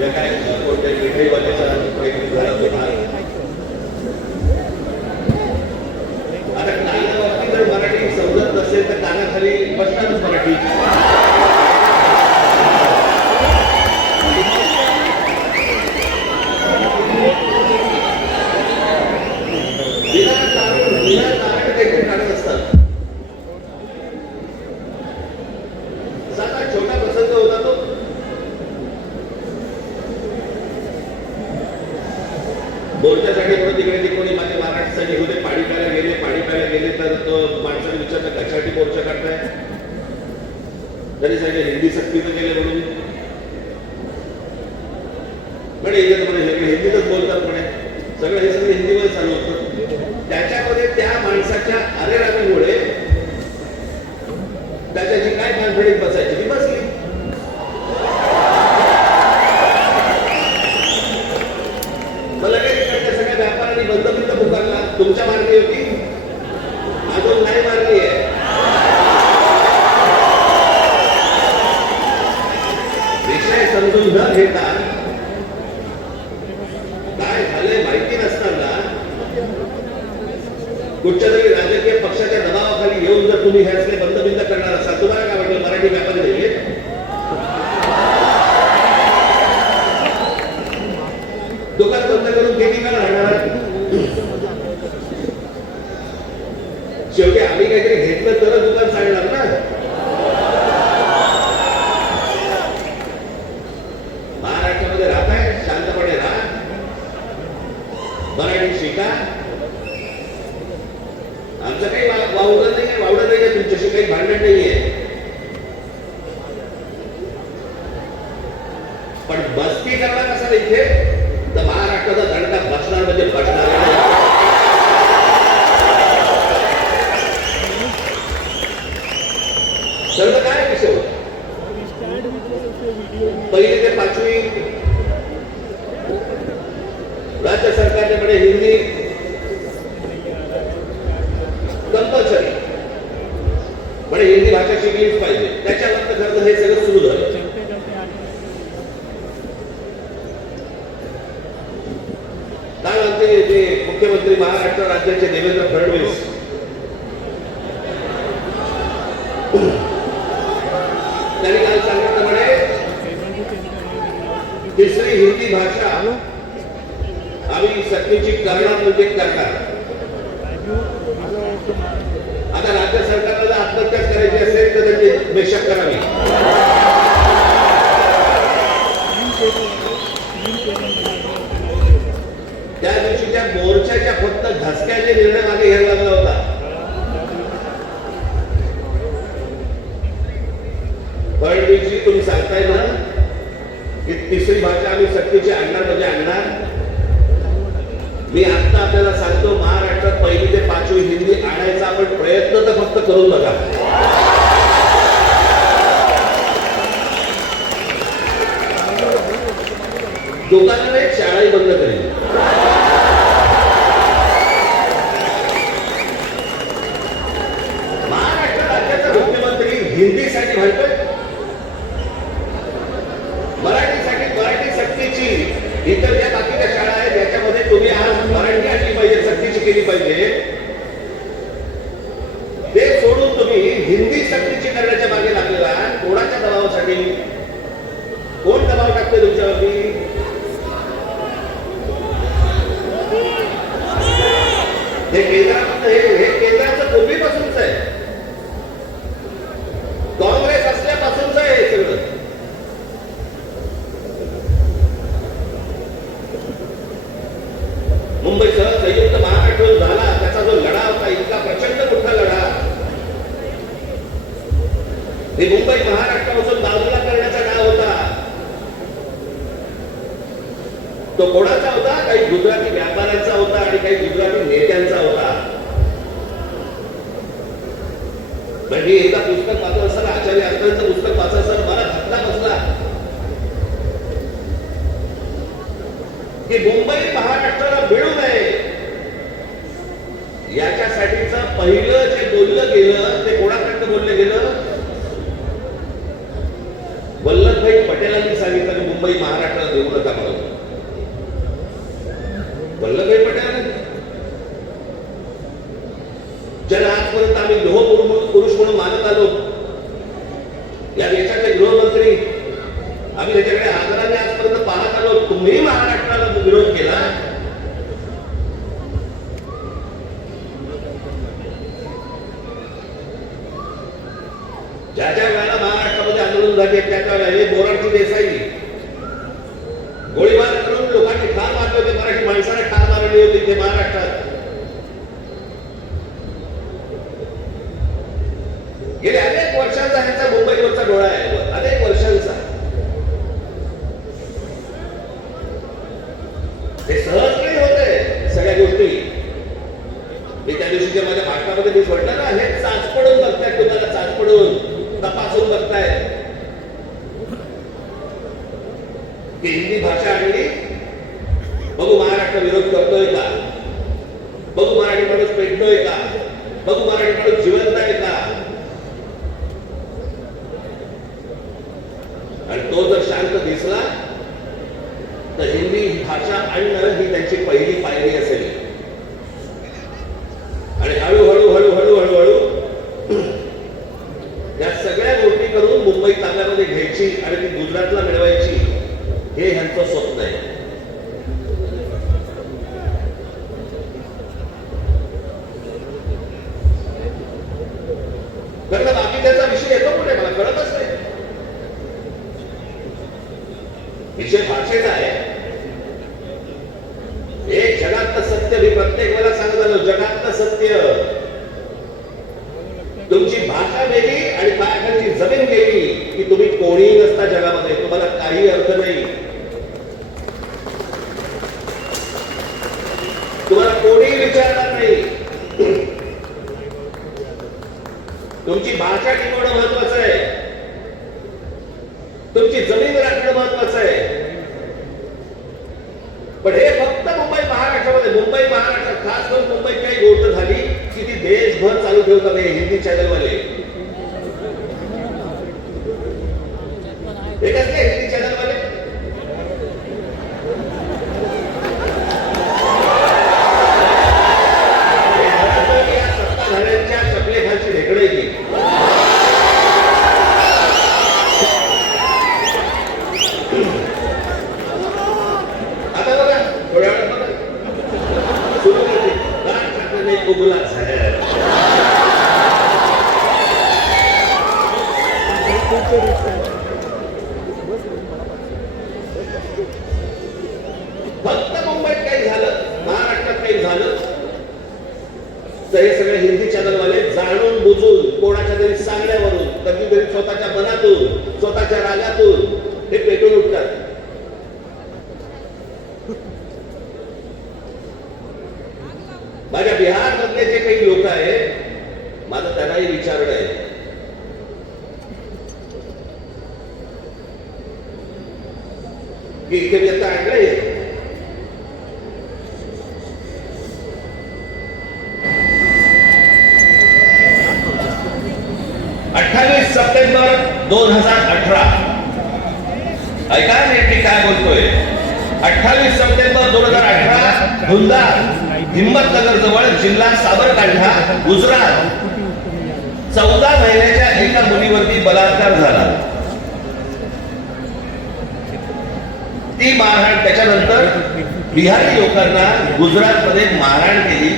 या काय कोणत्या मिठाईवाल्याचा काहीतरी झाला होता. आता कानावरती जर मराठी समजत नसेल तर कानाखाली बसणारच मराठी. छोटा प्रसंग होता तो. बोलण्यासाठी तिकडे कोणी माझ्या महाराष्ट्रासाठी होते, पाणी प्यायला गेले तर तो माणसाने विचारलं कशासाठी मोर्चा काढताय. तरी सांगितलं हिंदी सक्तीचं केलं म्हणून. म्हणे हिंदीतच बोलतात म्हणे, सगळं हे सगळं हिंदीमध्ये चालू होतं. त्याच्यामध्ये त्या माणसाच्या अरेरावीमुळे त्याच्याची काय कॉन्फिडन्स बसायची ती बसली. मला काही तिकडच्या सगळ्या व्यापाऱ्यांनी बंद पुकारला, तुमच्या मार्गी होती अजून नाही मारली आहे. विषय समजून न घेता काय झालंय माहिती नसताना कुठच्या तरी राजकीय पक्षाच्या दबावाखाली येऊन जर तुम्ही हे असले बंद करणार असाल, तुम्हाला काय वाटलं मराठी व्यापारी नाहीये? दुकान बंद करून किती काळ राहणार? शेवटी आम्ही काहीतरी घेतलं तरच दुकान चालणार ना. महाराष्ट्रामध्ये राहताय, शांतपणे राहा, मराठी शिका. आमचं काही वावडं नाहीये, तुमच्याशी काही भांडण नाहीये. पण मस्ती करणार कसं इथे तर महाराष्ट्राचा दणका बसणार म्हणजे बसणार. तर काय विषय होता? पहिली ते पाचवी राज्य सरकारने हिंदी कंपल्सरी म्हणजे हिंदी भाषा शिकलीच पाहिजे. त्याच्यानंतर खरं हे सगळं सुरू झालं. काल आमचे जे मुख्यमंत्री महाराष्ट्र राज्याचे देवेंद्र फडणवीस त्यांनी काल सांगितलं म्हणे तिसरी हिंदी भाषा आम्ही सक्तीची करणार म्हणजे करणार. आता राज्य सरकारला जर आत्महत्या करायची असेल तर त्यांची बेशक करावी. त्या दिवशीच्या मोर्चाच्या फक्त धसक्याचे निर्णय मागे घ्यायला लागला होता. फडणवीसजी तुम्ही सांगताय ना की तिसरी भाषा आम्ही सक्तीची आणणार म्हणजे आणणार. मी आता आपल्याला सांगतो महाराष्ट्रात पहिली ते पाचवी हिंदी आणायचा आपण प्रयत्न तर फक्त करून बघा. दुकानाला एक शाळाही बंद करेल. महाराष्ट्र राज्याचा मुख्यमंत्री हिंदीसाठी म्हणतोय, मराठी सक्तीची. इतर ज्या बाकीच्या शाळा आहेत त्याच्यामध्ये तुम्ही आज मराठी आणली पाहिजे, सक्तीची केली पाहिजे. ते सोडून तुम्ही हिंदी सक्तीची करण्याच्या मागे लागलेला. कोणाच्या दबावासाठी? कोण दबाव टाकते तुमच्यावरती? हे केंद्राचं पूर्वीपासूनच आहे, काँग्रेस असल्यापासूनच आहे हे सगळं. मुंबईसह संयुक्त महाराष्ट्र झाला त्याचा जो लढा होता, इतका प्रचंड मोठा लढा, हे मुंबई महाराष्ट्रापासून बाजूला करण्याचा डाव होता. तो कोणाचा होता? काही गुजराती व्यापाऱ्यांचा होता आणि काही गुजराती नेत्यांचा होता. म्हणजे एकदा पुस्तक वाचत असताना, आचार्य अत्रेंचं पुस्तक वाचत असताना मला धक्का बसला की मुंबई महाराष्ट्राला मिळू नये याच्यासाठीचं पहिलं जे बोललं गेलं ते कोणाकडनं बोललं गेलं? वल्लभभाई पटेलांनी सांगितलं. मुंबई महाराष्ट्राला देऊ नका म्हणून. वल्लभभाई पटेल ज्यांना आजपर्यंत आम्ही लोह पुरुष म्हणून मानत आलो, या देशाचे गृहमंत्री, आम्ही त्याच्याकडे आदराने आजपर्यंत पाहत आलो. तुम्ही महाराष्ट्राला विरोध केला. ज्या ज्या वेळेला महाराष्ट्रामध्ये आंदोलन झाले त्या वेळेला मोरारजी देसाई गोळीबार करून लोकांनी ठार मारले होते, मराठी माणसाने ठार मारली होती इथे महाराष्ट्रात. गेले अनेक वर्षांचा ह्याचा मुंबईवरचा डोळा आहे, अनेक वर्षांचा. हे सहज नाही होते सगळ्या गोष्टी. मी त्या दिवशीच्या माझ्या भाषणामध्ये मी म्हटलं ना, हे चाचपडून बघताय, तुम्हाला चाचपडून तपासून बघताय की हिंदी भाषा आणली, बघू महाराष्ट्र विरोध करतोय का, बघू मराठी माणूस पेटतोय का, बघू मराठी माणूस जिवंत आहे का. आणि तो जर शांत दिसला तर हिंदी भाषा आणणं ही त्यांची पहिली पायरी असेल. आणि हळूहळू हळूहळू हळूहळू या सगळ्या गोष्टी करून मुंबई ताब्यामध्ये घ्यायची आणि ती गुजरातला मिळवायची, हे ह्यांचं स्वप्न आहे. कारण बाकी त्याचा विषय येतो कुठे मला कळतच नाही. विषय भाषेचा आहे. एक जगातलं सत्य मी प्रत्येक वेळेला सांगत आलो, जगातलं सत्य तुमची भाषा वेगळी आणि पायाखालची जमीन वेगळी की तुम्ही कोणीही नसता जगामध्ये, तुम्हाला काही अर्थ नाही. तुम्हाला कोणीही विचारणार नाही. तुमची भाषा टिकवणं महत्वाचं आहे, तुमची जमीन राखणं महत्वाचं आहे. पण हे फक्त मुंबई महाराष्ट्र खास करून मुंबईत काही गोष्ट झाली की ती देशभर चालू ठेवतात हे हिंदी चॅनलवाले. हे कसले हिंदी चॅनलवाले? या सत्ताधाऱ्यांच्या चपलेखालची ढेकळं आहे ती. आता बघा थोड्या वेळात बघा सुरू करते राज ठाकरे उगला साहेब. फक्त मुंबईत काही झालं, महाराष्ट्रात काही झालं तर हे सगळे हिंदी चॅनलवाले जाणून बुजून कोणाच्या तरी सांगण्यावरून, कधीतरी स्वतःच्या मनातून, स्वतःच्या रागातून हे पेटून उठतात. माझ्या बिहार मधले जे काही लोक आहेत, माझं त्यांनाही विचारणं आहे की इथे मी आता आणलंय 28 सप्टेंबर 2018. ऐका मी काय बोलतोय. 28 सप्टेंबर 2018 धुंदार हिम्मतनगर जवळ जिल्हा साबरकांठा गुजरात 14 महिन्याच्या एका मुलीवरती बलात्कार झाला. ती मारहाण, त्याच्यानंतर बिहारी लोकांना गुजरातमध्ये मारहाण केली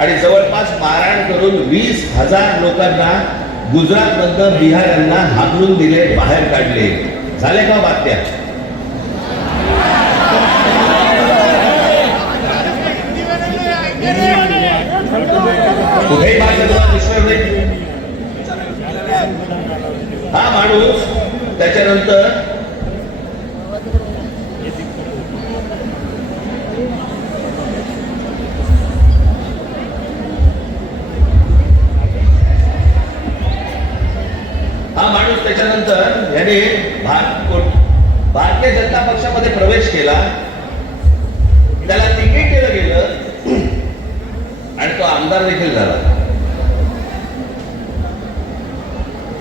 आणि जवळपास मारहाण करून 20,000 लोकांना गुजरात मधनं बिहारांना हाकलून दिले, बाहेर काढले. झाले का बातम्या? कुठेही बातम्या विश्वास नाही. हा माणूस त्याच्यानंतर याने भारतीय जनता पक्षामध्ये प्रवेश केला, त्याला तिकीट दिलं गेलं आणि तो आमदार देखील झाला.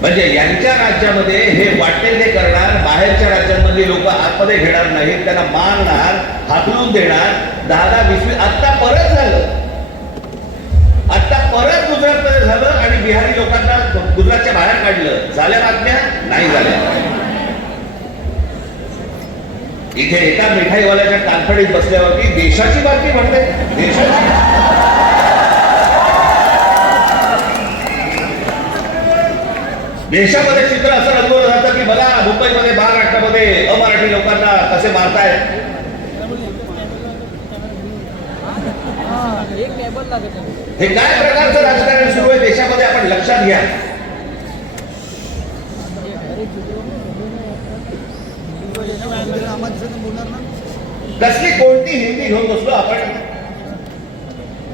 म्हणजे यांच्या राज्यामध्ये हे वाटेल ते करणार, बाहेरच्या राज्यांमधली लोक आतमध्ये घेणार नाहीत, त्यांना मारणार, हाकलून देणार, 10-20 आता परत झालं. आता परत गुजरातमध्ये झालं आणि बिहारी लोकांना गुजरातच्या बाहेर काढलं. झाल्या बातम्या? नाही झाल्या. इथे एका मिठाईवाल्याच्या कानफडीत बसल्यावरती देशाची बातमी म्हणते. देशामध्ये चित्र असं रंगवलं जातं की बघा मुंबईमध्ये, महाराष्ट्रामध्ये अमराठी लोकांना कसे मारतायत. हे काय प्रकारचं राजकारण सुरू आहे देशामध्ये आपण लक्षात घ्या. कसली कोणती हिंदी घेऊन बसलो आपण,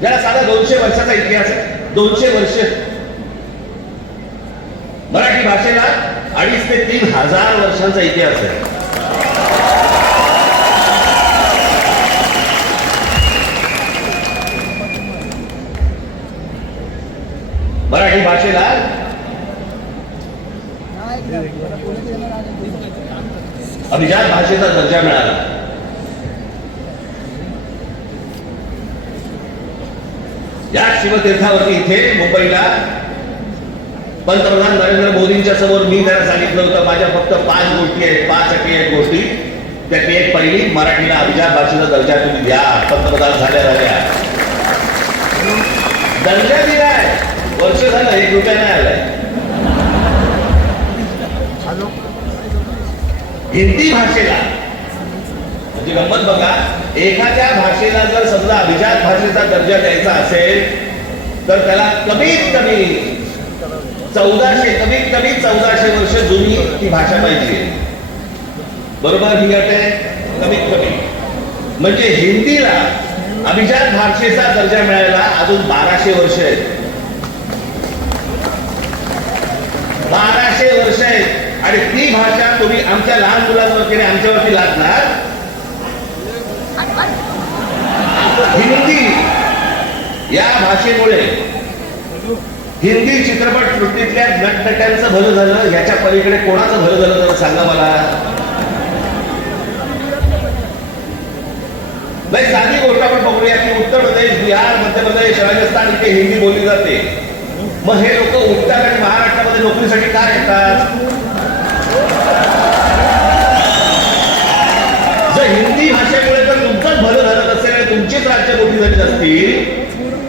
ज्याला साधा 200 वर्षाचा इतिहास आहे. 200 वर्ष. मराठी भाषेला 2,500 ते 3,000 वर्षांचा इतिहास आहे. मराठी भाषेला अभिजात भाषेचा दर्जा मिळाला. या शिवतीर्थावरती इथे मुंबईला पंतप्रधान नरेंद्र मोदींच्या समोर मी त्यांना सांगितलं होतं माझ्या फक्त 5 गोष्टी आहेत, 5 अटी आहेत गोष्टी. त्यातली एक पहिली, मराठीला अभिजात भाषेचा दर्जा तुम्ही द्या. पंतप्रधान झाल्या दर्जा दिलाय. वर्ष झालं, 1 रुपया नाही आलाय. हिंदी भाषेला म्हणजे गंमत बघा, एखाद्या भाषेला जर समजा अभिजात भाषेचा दर्जा द्यायचा असेल तर त्याला कमीत कमी 1400 वर्ष जुनी ती भाषा पाहिजे. बरोबर? ही अट आहे कमीत कमी. म्हणजे हिंदीला अभिजात भाषेचा दर्जा मिळायला अजून 1200 वर्ष आहेत. 1200 वर्ष आहेत. आणि ती भाषा तुम्ही आमच्या लहान मुलांवरती आमच्यावरती लादणार. हिंदी या भाषेमुळे हिंदी चित्रपट सृष्टीतल्या नटनट्यांचं भलं झालं, याच्या पलीकडे कोणाचं भलं झालं तर सांगा मला. नाही, साधी गोष्ट आपण बघूया की उत्तर प्रदेश, बिहार, मध्य प्रदेश, राजस्थान इथे हिंदी बोलली जाते. मग हे लोक उत्तर आणि महाराष्ट्रामध्ये नोकरीसाठी काय येतात? जर हिंदी भाषेमुळे जर तुमचंच भलं झालं असेल आणि तुमचीच राज्य मोठी झाली असतील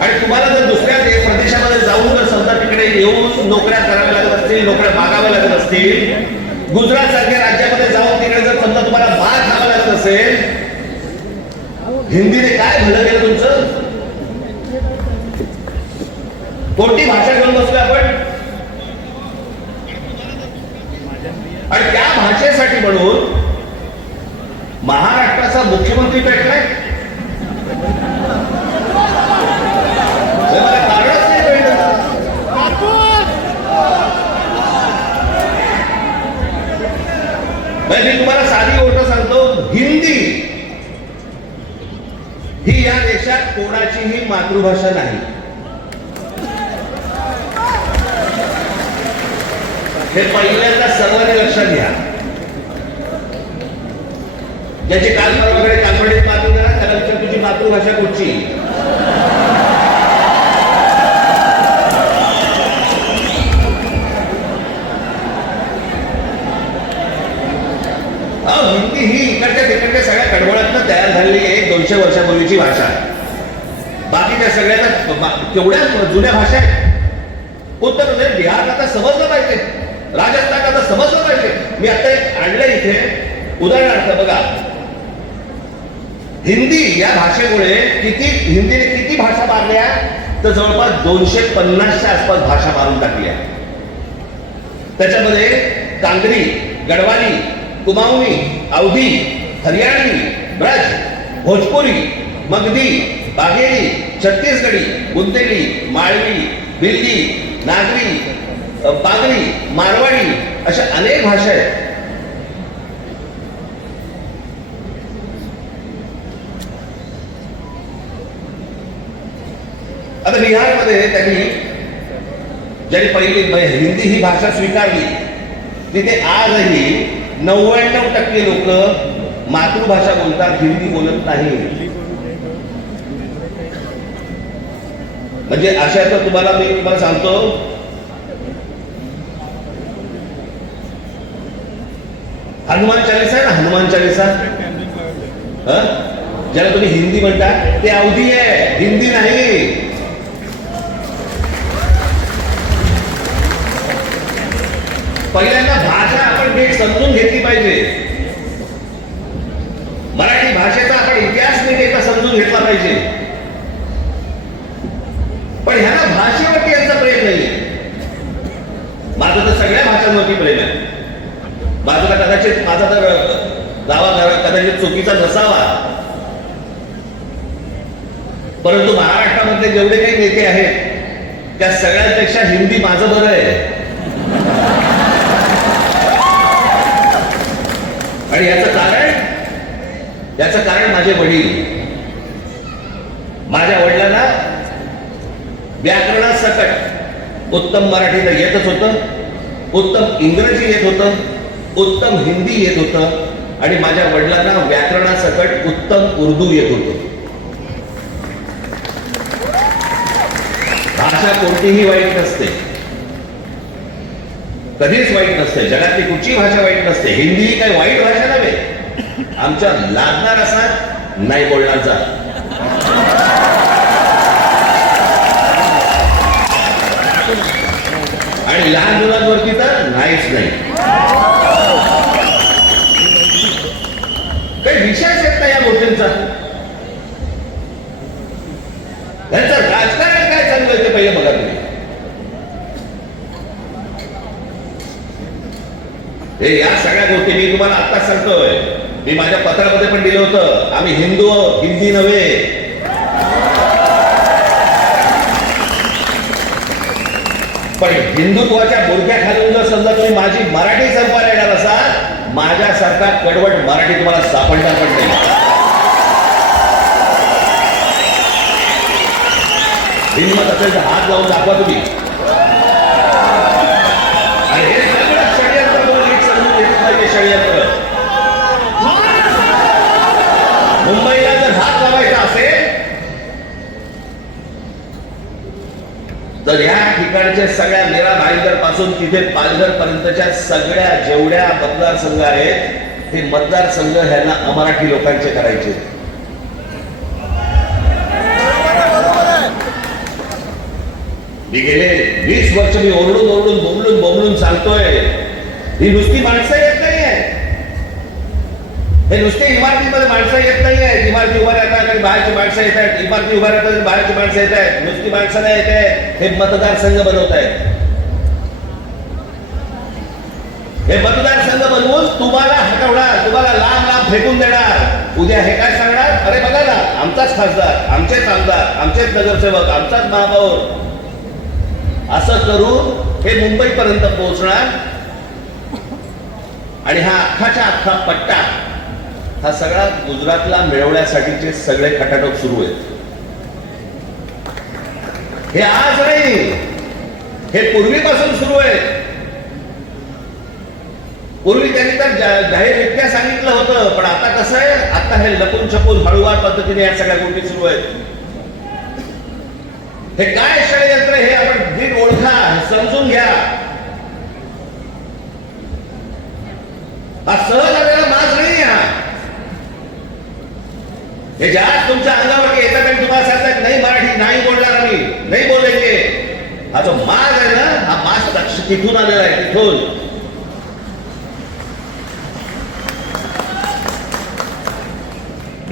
आणि तुम्हाला जर दुसऱ्या प्रदेशामध्ये जाऊन जर समजा तिकडे येऊन नोकऱ्या कराव्या लागत असतील, नोकऱ्या मागाव्या लागत असतील, गुजरात सारख्या राज्यामध्ये जाऊन तिकडे जर समजा तुम्हाला मार खावा लागत असेल, हिंदीने काय भलं केलं तुमचं? कोणती भाषा घेऊन बसलो आपण? आणि त्या भाषेसाठी म्हणून महाराष्ट्राचा मुख्यमंत्री पेटलाय. मला कारणच नाही कळलं. मी तुम्हाला साधी गोष्ट सांगतो, हिंदी ही या देशात कोणाचीही मातृभाषा नाही. हे पहिल्यांदा सर्वांनी लक्षात घ्या. ज्याची काल परवाकडे कानफडीत मातृ करा, त्याला विचार तुझी मातृभाषा कुठची? हिंदी ही इकडच्या तिकडच्या सगळ्या कडवळातनं तयार झालेली आहे. 200 वर्षापूर्वीची भाषा. बाकीच्या सगळ्यांना केवढ्या जुन्या भाषा आहेत. उत्तर प्रदेश, बिहारला तर समजलं पाहिजे, राजस्थानला तर समजलं पाहिजे. मी आता एक आणलं इथे उदाहरणार्थ बघा. हिंदी या भाषेमुळे हिंदीने किती भाषा मारल्या तर जवळपास 250च्या आसपास भाषा मारून टाकल्या. त्याच्यामध्ये कांगरी, गडवाली, कुमाऊनी, अवधी, हरियाणी, ब्रज, भोजपुरी, मगधी, बाघेली, छत्तीसगडी, बुंदेली, माळवी, बिल्ली, नागरी, बागरी, मारवाडी अशा अनेक भाषा आहेत. आता बिहारमध्ये त्यांनी ज्यांनी पहिली हिंदी ही भाषा स्वीकारली तिथे आजही 99% लोक मातृभाषा बोलतात, हिंदी बोलत नाही. म्हणजे अशा तर तुम्हाला सांगतो, हनुमान चालीसा आहे ना, हनुमान चालीसा ज्याला तुम्ही हिंदी म्हणता ते अवधी आहे, हिंदी नाही. पहिल्यांदा भाषा आपण नीट समजून घेतली पाहिजे. मराठी भाषेचा आपण इतिहास नीट एकदा समजून घेतला पाहिजे. पण ह्यांना भाषेवरती यांचं प्रेम नाही. माझं तर सगळ्या भाषांवरती प्रेम आहे. माझा तर दावा कदाचित चुकीचा नसावा, परंतु महाराष्ट्रामधले जेवढे काही नेते आहेत त्या सगळ्यांपेक्षा हिंदी माझं बरं आहे. आणि याचं कारण माझे वडील. माझ्या वडिलांना व्याकरणासकट उत्तम मराठी तर येतच होतं, उत्तम इंग्रजी येत होतं, उत्तम हिंदी येत होतं, आणि माझ्या वडिलांना व्याकरणासकट उत्तम उर्दू येत होतं. भाषा कोणतीही वाईट नसते, कधीच वाईट नसते. जगातली कुठची भाषा वाईट नसते. हिंदी ही काही वाईट भाषा नव्हे. आमच्या लागणार असा नाही बोलण्याचा. आणि लहान मुलांवरती तर नाहीच नाही. काही विषयच येत नाही या गोष्टींचा. त्यांचं राजकारण काय चालू आहे ते पहिले बघा तुम्ही. हे या सगळ्या गोष्टी मी तुम्हाला आत्ताच सांगतोय. मी माझ्या पत्रामध्ये पण दिलं होतं, आम्ही हिंदू, हिंदी नव्हे. पण हिंदुत्वाच्या बुरख्या खालून जर समजा तुम्ही माझी मराठी संपायला येणार असाल, माझ्यासारखा कडवट मराठी तुम्हाला सापडणार पण नाही. हिंमत असेल तर हात लावून दाखवा तुम्ही. आणि हे सगळं षडयंत्र नीट समजून घेतलं पाहिजे. षडयंत्र मुंबईला जर हात लावायचा असेल तर ह्या ठिकाणच्या सगळ्या मीरा भाईंदर पासून तिथे पालघर पर्यंतच्या सगळ्या जेवढ्या मतदारसंघ आहेत ते मतदारसंघ ह्यांना अमराठी लोकांचे करायचे. मी गेले 20 वर्ष मी ओरडून बोंबलून सांगतोय, ही नुसती माणसं येत नाही आहे. हे नुसते इमारतीमध्ये माणसं येत नाही आहेत. इमारती उभा राहतात आणि बाहेरची माणसं येत आहेत, इमारती उभा राहतात आणि बाहेरची माणसं येत आहेत. नुसती माणसं नाही येत आहे, हे मतदारसंघ बनवत आहेत. हे मतदारसंघ बनवून तुम्हाला हटवणार, तुम्हाला लांब फेकून देणार. उद्या हे काय सांगणार, अरे बघा ना, आमचाच खासदार, आमचेच आमदार, आमचेच नगरसेवक, आमचाच महापौर. असं करून हे मुंबईपर्यंत पोहोचणार. आणि हा अख्खाच्या अख्खा पट्टा हा सगळा गुजरातला मिळवण्यासाठीचे सगळे खटाटोप सुरू आहेत. हे आज नाही, हे पूर्वीपासून सुरू आहे. पूर्वी त्यांनी तर जाहीररित्या सांगितलं होतं, पण आता कसं आहे, आता हे लपून छपून हळूवार पद्धतीने या सगळ्या गोष्टी सुरू आहेत. हे काय षडयंत्र हे आपण नीट ओळखा, समजून घ्या. हा सहज आलेला माज नाही. हे ज्या तुमच्या अंगावरती येतात आणि तुम्हाला सांगतात नाही मराठी नाही बोलणार, आम्ही नाही बोलायचे, हा जो माज आहे ना, हा माज तिथून आलेला आहे. तिथून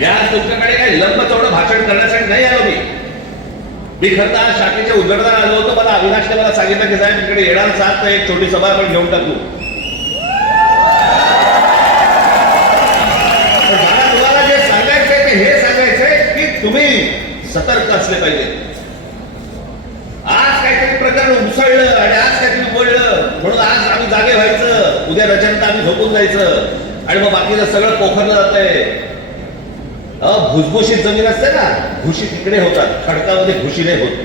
आज तुमच्याकडे काही लंब चौडं भाषण करण्यासाठी नाही आलो मी खरं तर आज शाखेच्या उद्घाटनाला आलो होतो. मला अविनाशने मला सांगितलं की साहेब तिकडे येणार साथ तर एक छोटी सभा आपण घेऊन टाकू. तुम्हाला जे सांगायचंय ते हे सांगायचंय की तुम्ही सतर्क असले पाहिजे. आज काहीतरी प्रकरण उसळलं आणि आज काहीतरी बोललं म्हणून आज आम्ही जागे व्हायचं, उद्या रचना आम्ही झोपून जायचं आणि मग बाकीचं सगळं पोखरलं जातंय. भुसभुशीत जमीन असते ना, घुशी तिकडे होतात, खडकामध्ये घुशी नाही होत.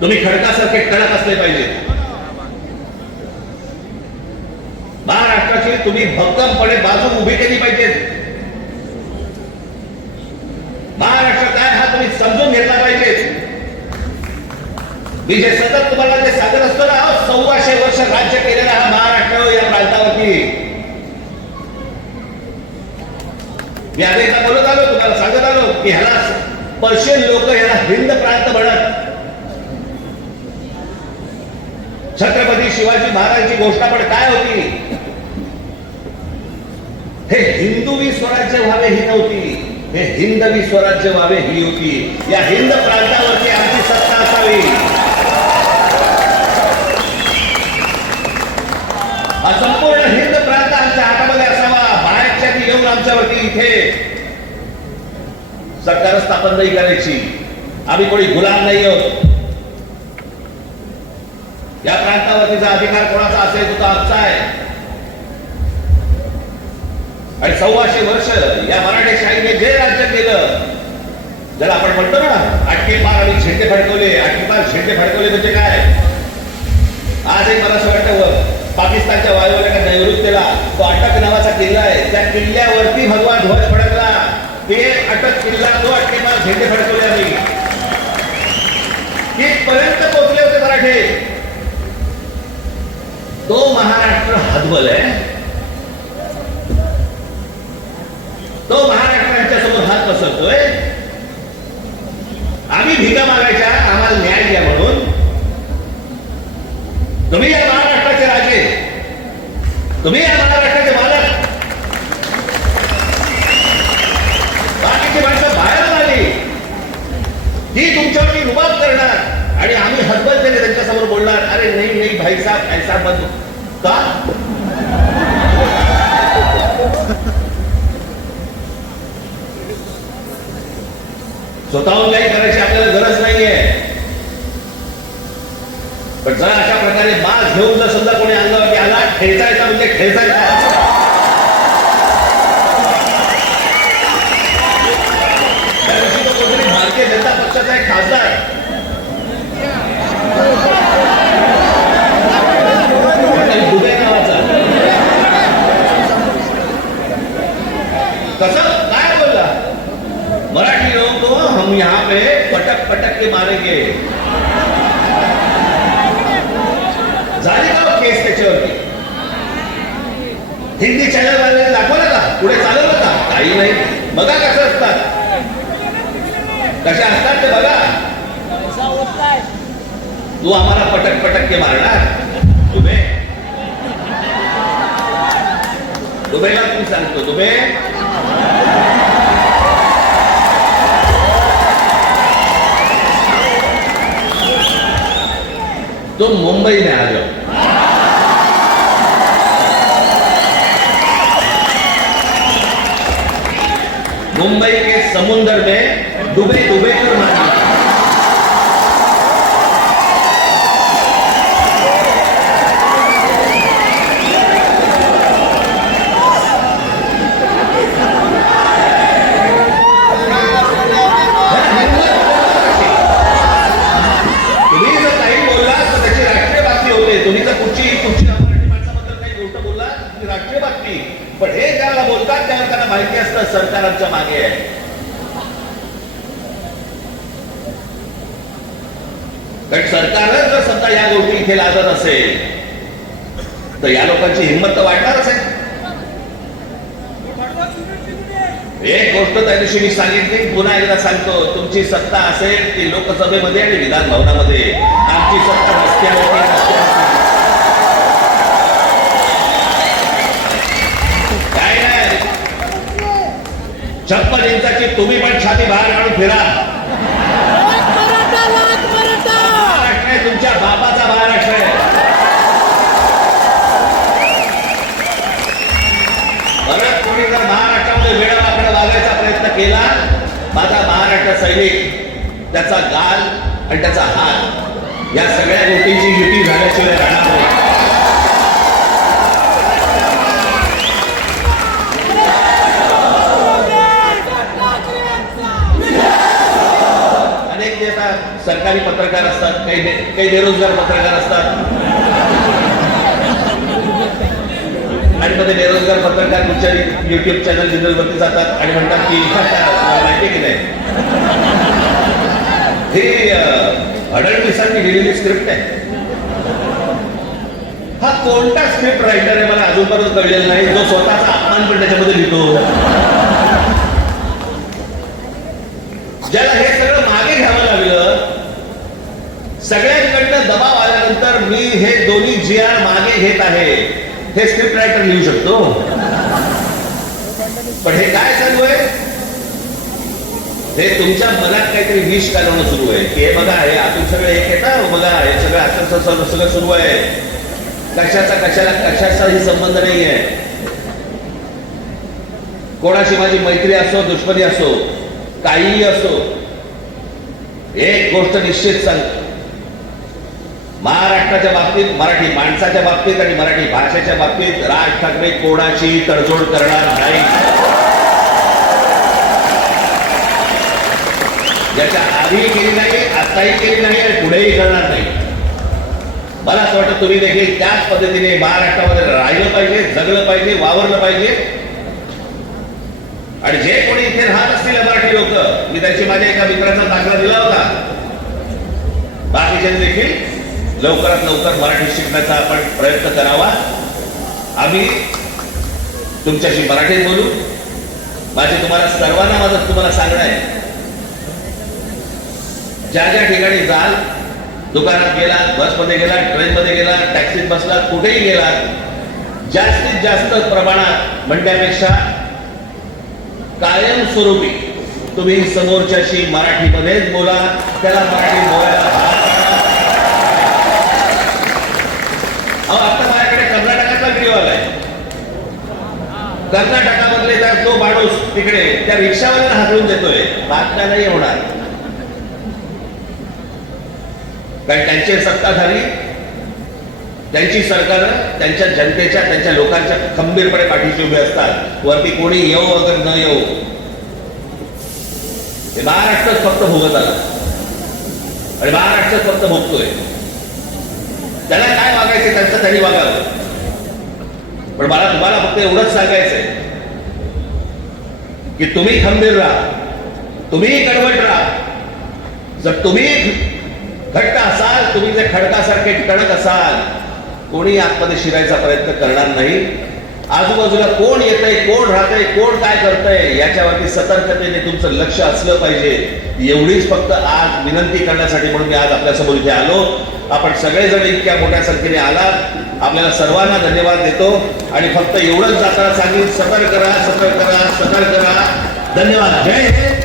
तुम्ही खडकासारखे कडक असले पाहिजे. महाराष्ट्राची तुम्ही भक्कमपणे बाजू उभी केली पाहिजे. महाराष्ट्र काय हा तुम्ही समजून घेतला पाहिजे. मी जे सतत तुम्हाला जे सांगत असतो ना, 1400 वर्ष राज्य केलेला हा महाराष्ट्र या प्रांतावरती. मी अनेकदा बोलत आलो, तुम्हाला सांगत आलो की ह्याला पर्शियन लोक ह्याला हिंद प्रांत म्हणत. छत्रपती शिवाजी महाराजांची घोषणा पण काय होती? हे हिंदवी स्वराज्य व्हावे ही नव्हती, हे हिंदवी स्वराज्य व्हावे ही होती. या हिंद प्रांतावरती आमची सत्ता असावी. हा संपूर्ण हिंद प्रांत आमच्या हातामध्ये असावा. बाहेरच्या येऊन आमच्यावरती इथे सरकार स्थापन नाही करायची. आम्ही कोणी गुलाम नाही आहोत. या प्रांतावरतीचा अधिकार कोणाचा असेल तो आमचा आहे. आणि 1400 वर्ष या मराठी शाहीने जे राज्य केलं, ज्याला आपण म्हणतो ना आटकेपार आणि झेंडे फडकवले. आटकेपार झेंडे फडकवले म्हणजे काय? आज एक मला असं वाटतं पाकिस्तानच्या वायुव्याच्या नैऋत्येला तो अटक नावाचा किल्ला आहे. त्या किल्ल्यावरती भगवा ध्वज फडकला. ते अटक किल्ला, तो अटकेपार झेंडे फडकवले आम्ही. तिथपर्यंत पोहोचले होते मराठे. तो महाराष्ट्र हदवलाय. तो महाराष्ट्राच्या समोर हात पसरतोय. आम्ही भिका मागायच्या, आम्हाला न्याय द्या म्हणून. तुम्ही या महाराष्ट्राचे राजे, तुम्ही या महाराष्ट्राचे मालक. बाकीची माणसं बाहेर आली ती तुमच्यावरती रुबाब करणार आणि आम्ही हतबलतेने त्यांच्यासमोर बोलणार, अरे नाही नाही भाईसाहेब ऐसा बंद का. स्वतःहून काही करायची आपल्याला गरज नाहीये. पण जर अशा प्रकारे मास घेऊन जर समजा कोणी अंगावरती आला, ठेचायचा म्हणजे ठेचायचा. त्या दिवशी तो कोणतरी भारतीय जनता पक्षाचा एक खासदार दुबे नावाचा कसं काय बोलला, मराठी लोगों को हम यहाँ पे पटक पटक के मारेंगे. झाली का केस त्याच्यावरती? हिंदी चॅनल वाल्याने दाखवलं का? पुढे चालवलं का? काही नाही. बघा कसं असतात, कशा असतात ते बघा. तू आम्हाला पटक पटक के मारणार? दुबे, दुबेला तू सांगतो, दुबे तुम मुंबई में आ जाओ. मुंबई के समुद्र में डूबे डूबे कर मारिए. पण हे ज्याला बोलतात त्याला त्यांना माहिती असतं सरकार आमच्या मागे आहे. कारण सरकारच जर समजा या गोष्टी इथे लादत असेल तर या लोकांची हिंमत तर वाढणारच आहे. एक गोष्ट त्या दिवशी मी सांगितली, पुन्हा एकदा सांगतो, तुमची सत्ता असेल ती लोकसभेमध्ये आणि विधान भवनामध्ये. आमची सत्ता रस्त्यावरती छप्पन इंचाची तुम्ही पण छाती बाहेर काढून फिरा. महाराष्ट्र आहे, तुमच्या बापाचा महाराष्ट्र आहे. परत कोणी जर महाराष्ट्रामध्ये वेळावाकडे वागायचा प्रयत्न केला, माझा महाराष्ट्र सैनिक त्याचा गाल आणि त्याचा हात या सगळ्या गोष्टींची युती झाल्याशिवाय राहणार नाही. सरकार सरकारी पत्रकार असतात, काही बेरोजगार पत्रकार असतात, आणि मध्ये बेरोजगार पत्रकार तुमच्या युट्यूब चॅनल वरती जातात आणि म्हणतात की माहिती की नाही ही फडणवीसांनी लिहिलेली स्क्रिप्ट आहे. हा कोणता स्क्रिप्ट रायटर आहे मला अजूनपर्यंत कळलेला नाही जो स्वतःचा अपमान पण त्याच्यामध्ये लिहितो, ज्याला हे सगळं मागे घ्यावं लागलं. सगळ्यांकडनं दबाव आल्यानंतर मी हे दोन्ही GR मागे घेत आहे हे स्क्रिप्ट रायटर लिहू शकतो. पण हे काय चालू आहे? हे तुमच्या मनात काहीतरी विष कालवणं सुरू आहे की हे बघा हे आपण सगळं एक येतं, बघा हे सगळं असं सगळं सुरू आहे. कशाचाही संबंध नाही आहे. कोणाशी माझी मैत्री असो, दुश्मनी असो, काहीही असो, एक गोष्ट निश्चित सांगतो, महाराष्ट्राच्या बाबतीत, मराठी माणसाच्या बाबतीत आणि मराठी भाषेच्या बाबतीत राज ठाकरे कोणाची तडजोड करणार नाही. याच्या आधीही केली नाही, आताही केली नाही आणि पुढेही करणार नाही. मला असं वाटतं तुम्ही देखील त्याच पद्धतीने महाराष्ट्रामध्ये राहिलं पाहिजे, जगलं पाहिजे, वावरलं पाहिजे. आणि जे कोणी इथे राहत असतील मराठी लोक, मी त्यांची माझ्या एका मित्राचा दाखला दिला होता, बाकीचे देखील लवकरात लवकर मराठी शिकण्याचा आपण प्रयत्न करावा. आम्ही तुमच्याशी मराठीत बोलू. माझे तुम्हाला सर्वांना तुम्हाला सांगणं आहे, ज्या ज्या ठिकाणी जाल, दुकानात गेलात, बसमध्ये गेलात, ट्रेनमध्ये गेलात, टॅक्सीत बसलात, कुठेही गेलात, जास्तीत जास्त प्रमाणात म्हणण्यापेक्षा कायमस्वरूपी तुम्ही समोरच्याशी मराठीमध्येच बोला, त्याला मराठी बोलायला. आता माझ्याकडे कर्नाटकातला व्हिडिओ आलाय. कर्नाटकामधले तो माणूस तिकडे त्या रिक्षावाल्याला हाकलून देतोय. बातम्या नाही होणार, कारण त्यांचे सत्ताधारी, त्यांची सरकार त्यांच्या जनतेच्या, त्यांच्या लोकांच्या खंबीरपणे पाठीशी उभे असतात. वरती कोणी येऊ अगर न येऊ, हे महाराष्ट्रच फक्त भोगत आला आणि महाराष्ट्रच फक्त भोगतोय. त्याला काय वागायचं त्यांचं त्यांनी वागावं. पण मला तुम्हाला फक्त एवढंच सांगायचंय की तुम्ही खंबीर राहा, तुम्ही कडवट राहा. जर तुम्ही घट्ट असाल, तुम्ही जर खडकासारखे कडक असाल, कोणी आतमध्ये शिरायचा प्रयत्न करणार नाही. आजूबाजूला कोण येतंय, कोण राहतंय, कोण काय करतंय याच्यावरती सतर्कतेने तुमचं लक्ष असलं पाहिजे. एवढीच फक्त आज विनंती करण्यासाठी म्हणून मी आज आपल्यासमोर इथे आलो. आपण सगळेजण इतक्या मोठ्या संख्येने आलात, आपल्याला सर्वांना धन्यवाद देतो आणि फक्त एवढंच जाताना सांगेन, सतर्क करा, सतर्क करा, सतर्क करा. धन्यवाद. जय हिंद.